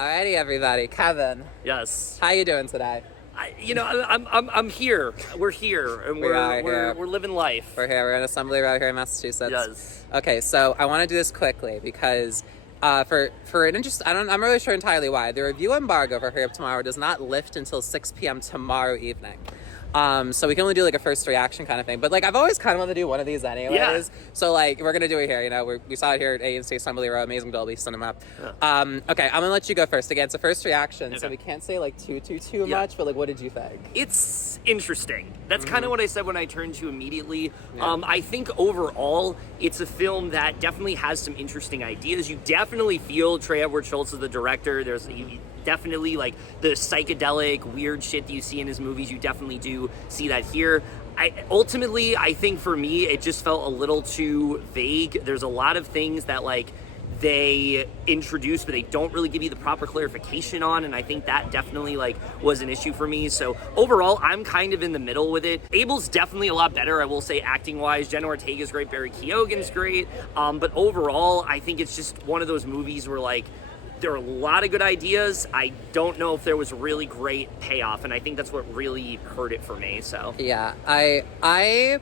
Alrighty, everybody. Kevin, Yes. how you doing today? I'm here. We're here, and we're living life. We're here. We're in Assembly Row here in Massachusetts. Yes. Okay, so I want to do this quickly because for an interest, I'm really sure entirely why. The review embargo for Hurry Up Tomorrow does not lift until 6 p.m. tomorrow evening. So we can only do like a first reaction kind of thing. But like I've always kind of wanted to do one of these anyways. Yeah. So like we're gonna do it here. You know, we saw it here at A&C Assembly Row, amazing Dolby Cinema. Yeah. Okay, I'm gonna let you go first. Again, it's a first reaction, so Okay. we can't say like too Yeah. much. But like, what did you think? It's interesting. That's kind of what I said when I turned to immediately. Yeah. I think overall, it's a film that definitely has some interesting ideas. You definitely feel Trey Edward Schultz is the director. There's definitely like the psychedelic, weird shit that you see in his movies. You definitely do see that here. I think for me, it just felt a little too vague. There's a lot of things that like they introduce, but they don't really give you the proper clarification on, and I think that definitely like was an issue for me. So overall, I'm kind of in the middle with it. Abel's definitely a lot better, I will say, acting wise. Jenna Ortega's great, Barry Keoghan's great, but overall, I think it's just one of those movies where like there are a lot of good ideas. I don't know if there was really great payoff, and I think that's what really hurt it for me. So Yeah, I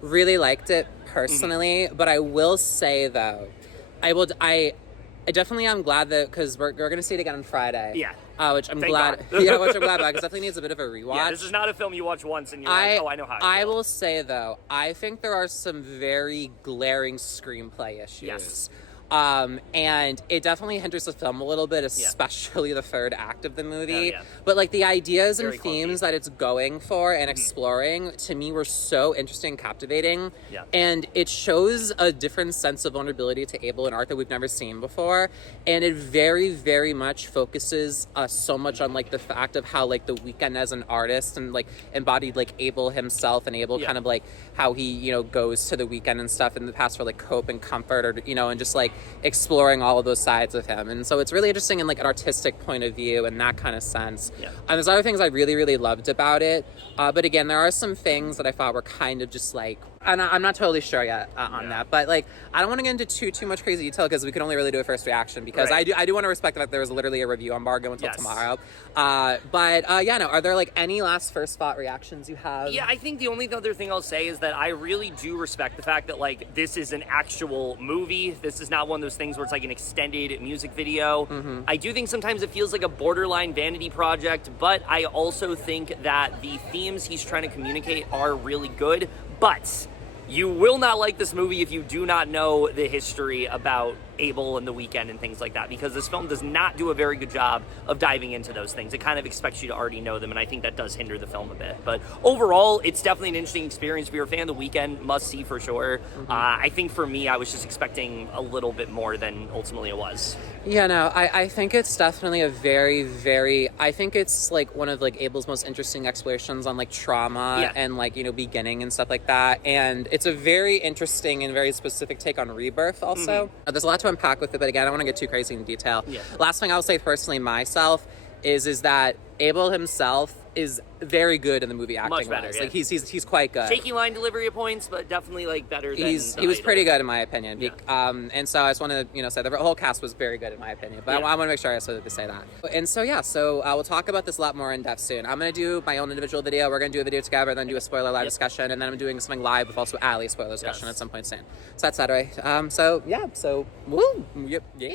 really liked it personally, but I will say though, I definitely am glad that because we're gonna see it again on Friday. Yeah. Which I'm Thank glad. God. Yeah, which I'm glad about because definitely needs a bit of a rewatch. yeah, this is not a film you watch once and you're like, oh, I know how I feel. will say though, I think there are some very glaring screenplay issues. Yes. And it definitely hinders the film a little bit, especially the third act of the movie. Yeah. But like the ideas Very and themes clunky. that it's going for and exploring, to me, were so interesting and captivating. Yeah. And it shows a different sense of vulnerability to Abel and Arthur we've never seen before. And it very, very much focuses so much on like the fact of how like the Weeknd as an artist and like embodied like Abel himself, and Abel kind of like how he, goes to the Weeknd and stuff in the past for like cope and comfort, or and just like exploring all of those sides of him. And so it's really interesting in like an artistic point of view and that kind of sense. Yeah. And there's other things I really, really loved about it. But again, there are some things that I thought were kind of just like, and I'm not totally sure yet on that, but like I don't want to get into too much crazy detail because we can only really do a first reaction because I do want to respect the fact that there was literally a review embargo until tomorrow. Are there like any last first thought reactions you have? Yeah, I think the only other thing I'll say is that I really do respect the fact that like this is an actual movie. This is not one of those things where it's like an extended music video. I do think sometimes it feels like a borderline vanity project, but I also think that the themes he's trying to communicate are really good. But you will not like this movie if you do not know the history about Abel and the Weeknd and things like that, because this film does not do a very good job of diving into those things. It kind of expects you to already know them, and I think that does hinder the film a bit. But overall, it's definitely an interesting experience. If you're a fan of the Weeknd, must see for sure. I think for me, I was just expecting a little bit more than ultimately it was. Yeah, no, I think it's definitely a very, very, I think it's like one of like Abel's most interesting explorations on like trauma and like, beginning and stuff like that. And it's a very interesting and very specific take on rebirth also. There's a lot to unpack with it, but again, I don't want to get too crazy in detail. Yeah. Last thing I'll say personally myself is that Abel himself is very good in the movie acting. Much better, Like he's quite good. Shaky line delivery at points, but definitely like better than he was pretty good in my opinion. Yeah. And so I just want to say the whole cast was very good in my opinion. But I want to make sure I to say that. And so we'll talk about this a lot more in depth soon. I'm gonna do my own individual video. We're gonna do a video together, then do a spoiler live discussion, and then I'm doing something live with also Ali spoiler discussion at some point soon. So that's that way. So woo, yeah.